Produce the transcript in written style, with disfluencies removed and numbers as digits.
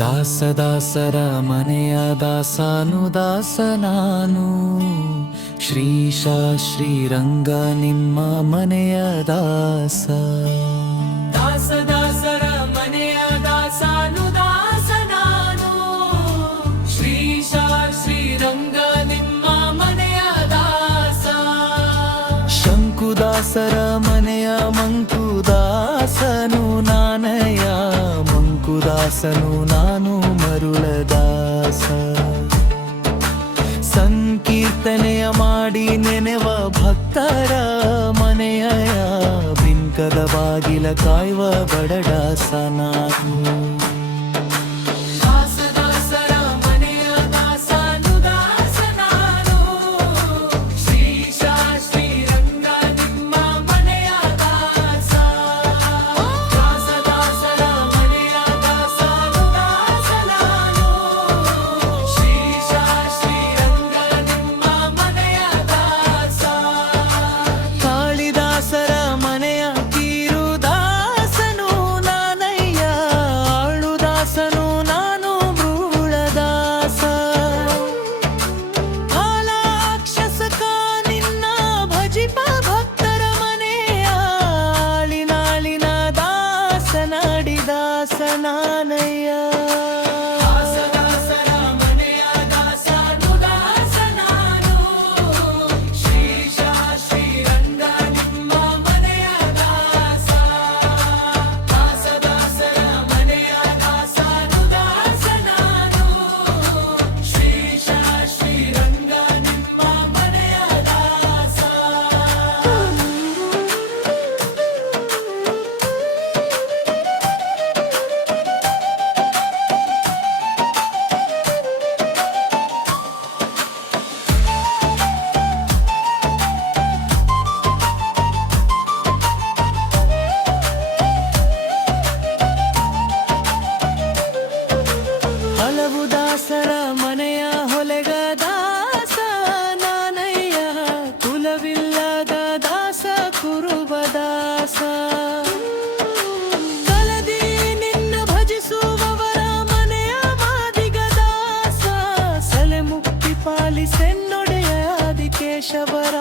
ದಾಸರ ಮನೆಯ ದಾಸನು ದಾಸನಾನು ಶ್ರೀಶ ಶ್ರೀರಂಗ ನಿಮ್ಮ ಮನೆಯ ದಾಸ. ದಾಸರ ಮನೆಯ ದಾಸನು ದಾಸನಾನು ಶ್ರೀಶ ಶ್ರೀರಂಗ ನಿಮ್ಮ ಮನೆಯ ದಾಸ. ಶಂಕುದಾಸರ ಮನೆಯ ಮಂಕುದಾಸನು ನಾನಯ್ಯ ಮಂಕುದಾಸನು ನಾನು ಮರುಳದಾಸ. ಸಂಕೀರ್ತನೆಯ ಮಾಡಿ ನೆನೆವ ಭಕ್ತರ ಮನೆಯ ಬಿಂಕದ ಬಾಗಿಲ ಕಾಯುವ ಬಡದಾಸ ನಾನು. ದಾಸರ ಮನೆಯ ಹೊಲೆಗ ದಾಸ ನಾನಯ್ಯ ಕುಲವಿಲ್ಲದ ದಾಸ ಕುರುಬ ದಾಸ. ಕಲದಿ ನಿನ್ನ ಭಜಿಸುವವರ ಮನೆಯ ಮಾದಿಗ ದಾಸ ಸಲೆ ಮುಕ್ತಿ ಪಾಲಿಸೆನ್ನೊಡೆಯ ಆದಿಕೇಶವರ.